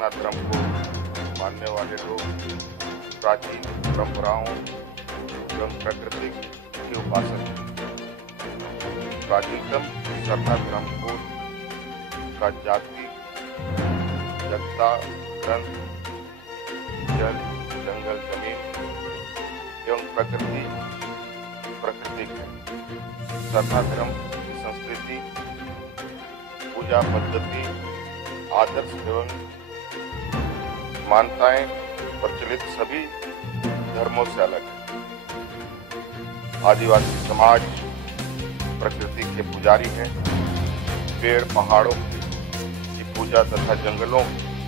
सरना धर्म को मानने वाले लोग प्राचीन परंपराओं एवं प्रकृति के उपासक हैं। प्राचीनतम सरना धर्म को का जाति, जनता, ग्रंथ, जल, जंगल, जमीन एवं प्राकृतिक है। सरना धर्म की संस्कृति, पूजा पद्धति, आदर्श एवं मान्यताएं प्रचलित सभी धर्मों से अलग है। आदिवासी समाज प्रकृति के पुजारी हैं। पेड़ पहाड़ों की पूजा तथा जंगलों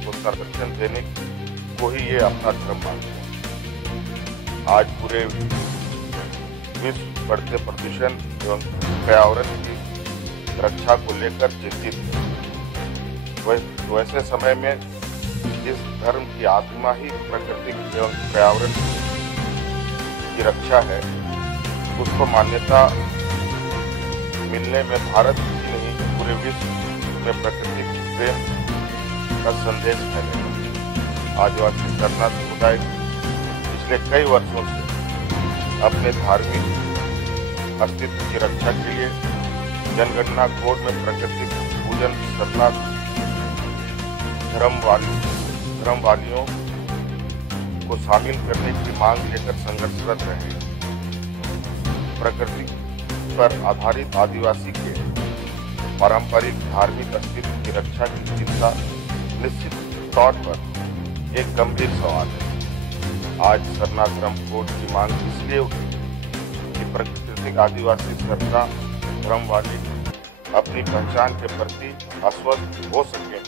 को संरक्षण देने को ही ये अपना धर्म मानते हैं। आज पूरे विश्व बढ़ते प्रदूषण एवं पर्यावरण की रक्षा को लेकर चिंतित है। वैसे समय में इस धर्म की आत्मा ही प्रकृति एवं पर्यावरण की रक्षा है। उसको मान्यता मिलने में भारत ही नहीं पूरे विश्व में प्रकृति प्रेम का संदेश फैलेगा। आदिवासी सरना समुदाय पिछले कई वर्षों से अपने धार्मिक अस्तित्व की रक्षा के लिए जनगणना कोड में प्रकृति पूजन सरना धर्म वालियों को शामिल करने की मांग लेकर संघर्षरत रहे। प्रकृति पर आधारित आदिवासी के पारंपरिक धार्मिक अस्तित्व की रक्षा की चिंता निश्चित तौर पर एक गंभीर सवाल है। आज सरना धर्म कोड की मांग इसलिए उठी कि प्राकृतिक आदिवासी सरना धर्म वाले अपनी पहचान के प्रति आश्वस्त हो सके।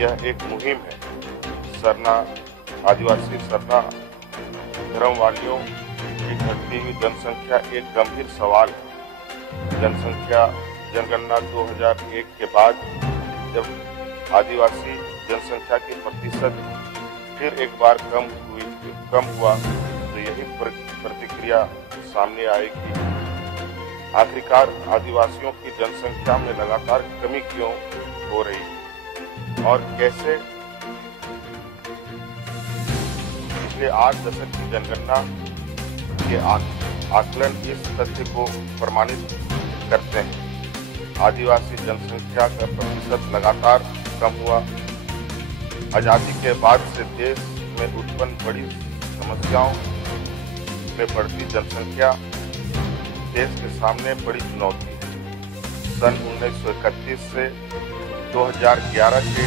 यह एक मुहिम है। आदिवासी सरना धर्म वालियों की घटती हुई जनसंख्या एक गंभीर सवाल है। जनगणना 2001 के बाद जब आदिवासी जनसंख्या की प्रतिशत फिर एक बार कम हुआ तो यही प्रतिक्रिया सामने आएगी। आखिरकार आदिवासियों की जनसंख्या में लगातार कमी क्यों हो रही है और कैसे? पिछले 8 दशक की जनगणना के आकलन इस तथ्य को प्रमाणित करते हैं। आदिवासी जनसंख्या का प्रतिशत लगातार कम हुआ। आजादी के बाद से देश में उत्पन्न बड़ी समस्याओं में बढ़ती जनसंख्या देश के सामने बड़ी चुनौती है। सन 1931 से 2011 के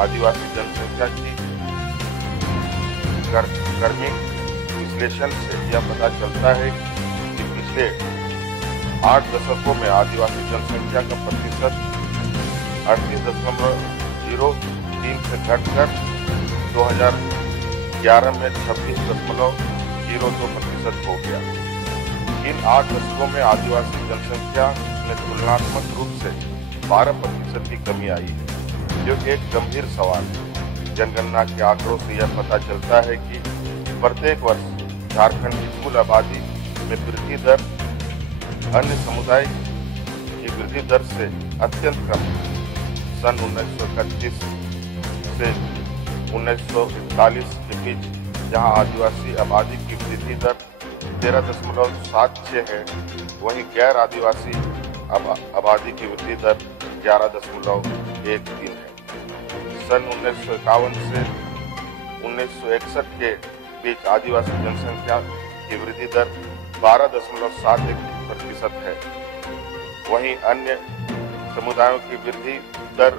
आदिवासी जनसंख्या की क्रमिक विश्लेषण से यह पता चलता है कि पिछले 8 दशकों में आदिवासी जनसंख्या का प्रतिशत 38.03 से घटकर 2011 में 26.02% हो गया। इन 8 दशकों में आदिवासी जनसंख्या में तुलनात्मक रूप से 12% की कमी आई है, जो एक गंभीर सवाल है। जनगणना के आंकड़ों से यह पता चलता है कि प्रत्येक वर्ष झारखंड की कुल आबादी में वृद्धि दर अन्य समुदाय की वृद्धि दर से अत्यंत कम है। सन 1931 से 1941 के बीच जहां आदिवासी आबादी की वृद्धि दर 13.76 है, वहीं गैर आदिवासी आबादी की वृद्धि दर 11.13 है। सन 1951 से 1961 के बीच आदिवासी जनसंख्या की वृद्धि दर 12.71% है। वहीं अन्य समुदायों की वृद्धि दर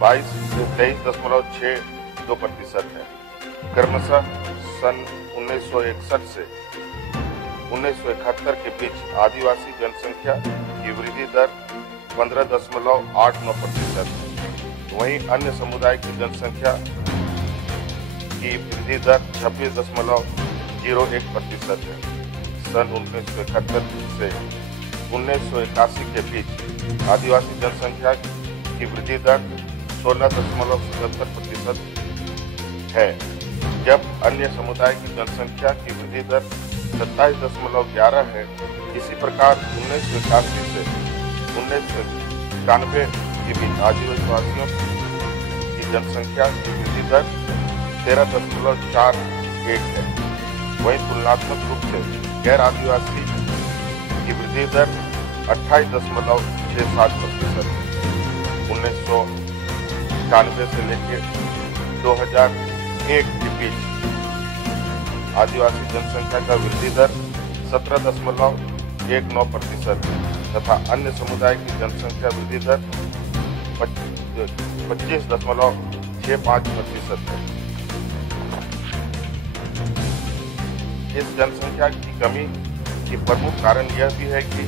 22 से 23.62% है। क्रमशः सन 1961 से 1971 के बीच आदिवासी जनसंख्या की वृद्धि दर 15.89% है। वहीं अन्य समुदाय की जनसंख्या की वृद्धि दर 26.01% है। सन 1971 से 1981 के बीच आदिवासी जनसंख्या की वृद्धि दर 16.77% है, जब अन्य समुदाय की जनसंख्या की वृद्धि दर 27.11 है। इसी प्रकार 1981 से 1991 के बीच आदिवासियों की जनसंख्या की वृद्धि दर 13.41 है। वहीं तुलनात्मक रूप से गैर आदिवासी की वृद्धि दर 28.67% है। 1991 से लेकर 2001 के बीच आदिवासी जनसंख्या का वृद्धि दर 17.19% है तथा अन्य समुदाय की जनसंख्या वृद्धि दर 25.65% है। इस जनसंख्या की कमी की प्रमुख कारण यह भी है कि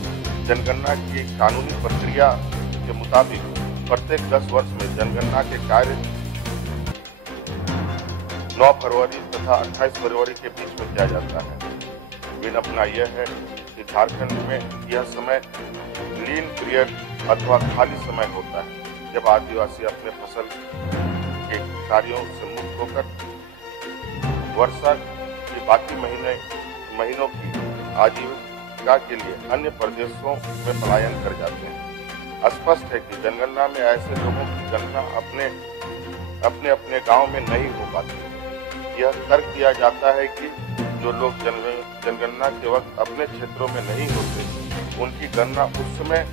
जनगणना की कानूनी प्रक्रिया के मुताबिक प्रत्येक 10 वर्ष में जनगणना के कार्य 9 फरवरी तथा 28 फरवरी के बीच में किया जाता है। विडंबना यह है कि झारखंड में यह समय लीन पीरियड अथवा खाली समय होता है, जब आदिवासी अपने फसल के कार्यों से मुक्त होकर वर्षा की बाकी महीनों की आजीविका के लिए अन्य प्रदेशों में पलायन कर जाते हैं। स्पष्ट है कि जनगणना में ऐसे लोगों की गणना अपने गांव में नहीं हो पाती। यह तर्क दिया जाता है कि जो लोग जनगणना के वक्त अपने क्षेत्रों में नहीं होते, उनकी गणना उस समय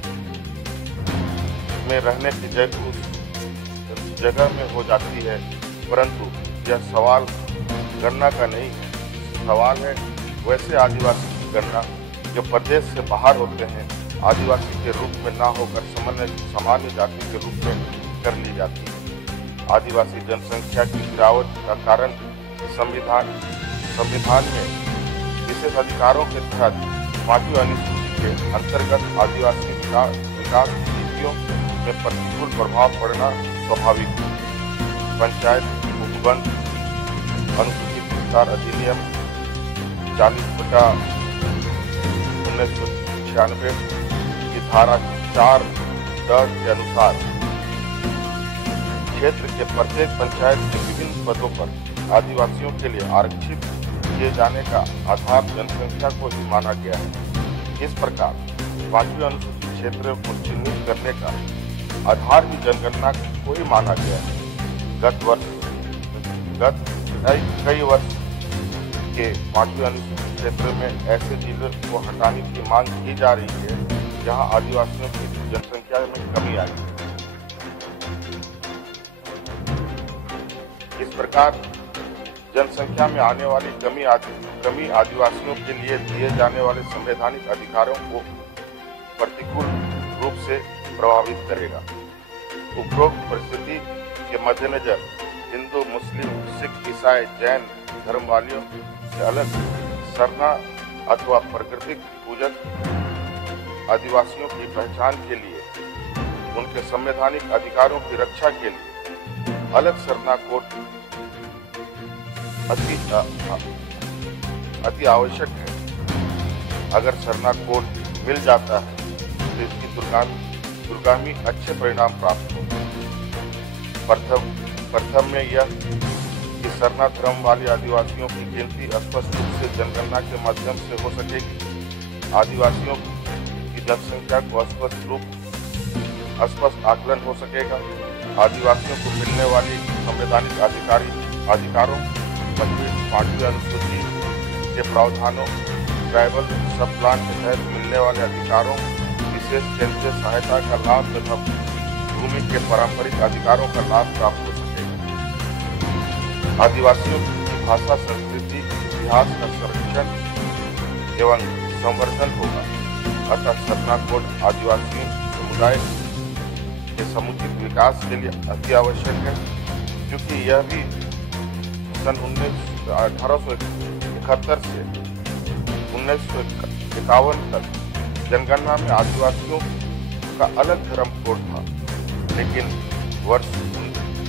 में रहने की जगह में हो जाती है, परंतु यह सवाल गणना का नहीं है। सवाल है वैसे आदिवासी की गणना जो प्रदेश से बाहर होते हैं, आदिवासी के रूप में ना होकर सामान्य जाति के रूप में कर ली जाती है। आदिवासी जनसंख्या की गिरावट का कारण संविधान में विशेष अधिकारों के तहत 5वीं अनुसूची के अंतर्गत आदिवासी विकास नीतियों में प्रतिकूल प्रभाव पड़ना स्वाभाविक है। पंचायत उपबंध अनुसूचित विस्तार अधिनियम 40/1996 की धारा 4(10) के अनुसार क्षेत्र के प्रत्येक पंचायत के विभिन्न पदों पर आदिवासियों के लिए आरक्षित किए जाने का आधार जनसंख्या को ही माना गया है। इस प्रकार 5वीं अनुसूचित क्षेत्र को चिन्हित करने का आधार भी जनगणना को ही माना गया है। गत कई वर्ष के 5वीं अनुसूचित क्षेत्र में ऐसे जिलों को हटाने की मांग की जा रही है जहां आदिवासियों की जनसंख्या में कमी आई है। इस प्रकार जनसंख्या में आने वाली कमी आदिवासियों के लिए दिए जाने वाले संवैधानिक अधिकारों को प्रतिकूल रूप से प्रभावित करेगा। उपरोक्त परिस्थिति के मद्देनजर हिंदू, मुस्लिम, सिख, ईसाई, जैन धर्म वालियों से अलग सरना अथवा प्राकृतिक पूजक आदिवासियों की पहचान के लिए, उनके संवैधानिक अधिकारों की रक्षा के लिए अलग सरना कोड अति आवश्यक है। अगर सरना कोड मिल जाता है तो इसकी दुर्गामी अच्छे परिणाम प्राप्त होंगे। प्रथम में यह कि सरना धर्म वाले आदिवासियों की गिनती स्पष्ट रूप से जनगणना के माध्यम से हो सकेगी। आदिवासियों की जनसंख्या को स्पष्ट आकलन हो सकेगा। आदिवासियों को मिलने वाली संवैधानिक अधिकारों 5वीं अनुसूची के प्रावधानों, ट्राइबल सब प्लान के तहत मिलने वाले अधिकारों, विशेष केंद्रीय सहायता का लाभ तथा भूमि के पारंपरिक अधिकारों का लाभ प्राप्त हो सकेगा। आदिवासियों की भाषा, संस्कृति, इतिहास का संरक्षण एवं संवर्धन होगा। अतः सरना कोड आदिवासी समुदाय के समुचित विकास के लिए अति आवश्यक है, क्योंकि यह भी सन 1871 से 1951 तक जनगणना में आदिवासियों का अलग धर्म कोड था, लेकिन वर्ष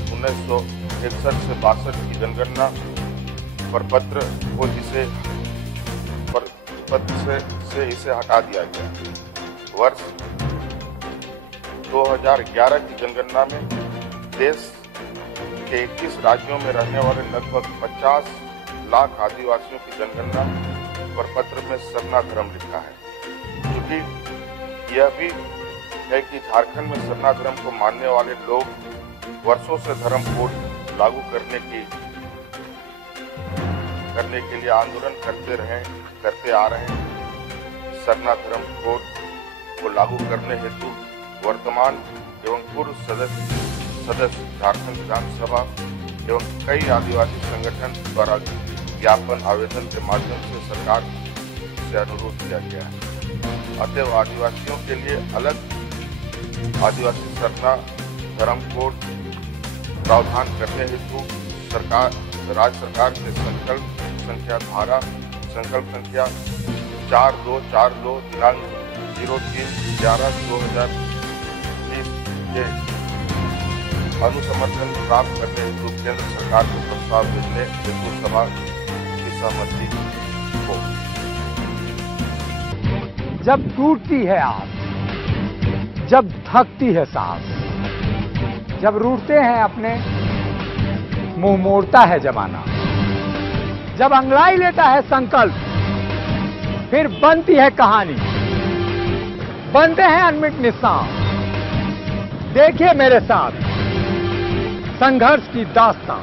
1961 से 62 की जनगणना प्रपत्र को इसे हटा दिया गया। वर्ष 2011 की जनगणना में देश के 21 राज्यों में रहने वाले लगभग 50 लाख आदिवासियों की जनगणना प्रपत्र में सरना धर्म लिखा है। क्योंकि यह भी है कि झारखंड में सरना धर्म को मानने वाले लोग वर्षों से धर्म कोड लागू करने के लिए आंदोलन करते आ रहे हैं। सरना धर्म कोड को लागू करने हेतु वर्तमान एवं पूर्व सदस्य झारखंड विधानसभा एवं कई आदिवासी संगठन द्वारा ज्ञापन आवेदन के माध्यम से सरकार से अनुरोध किया गया है। अतएव आदिवासियों के लिए अलग आदिवासी सरना धर्म कोड प्रावधान करने हेतु राज्य सरकार से संकल्प संख्या 4242 दिनांक 03/11/2020 के अनुसमर्थन प्राप्त करने हेतु केंद्र सरकार को प्रस्ताव भेजने हेतु सभा की सहमति हो। जब टूटती है आस, जब थकती है सांस, जब रूठते हैं अपने, मुंह मोड़ता है जमाना, जब अंगड़ाई लेता है संकल्प, फिर बनती है कहानी, बनते हैं अनमिट निशान। देखिए मेरे साथ संघर्ष की दास्तां।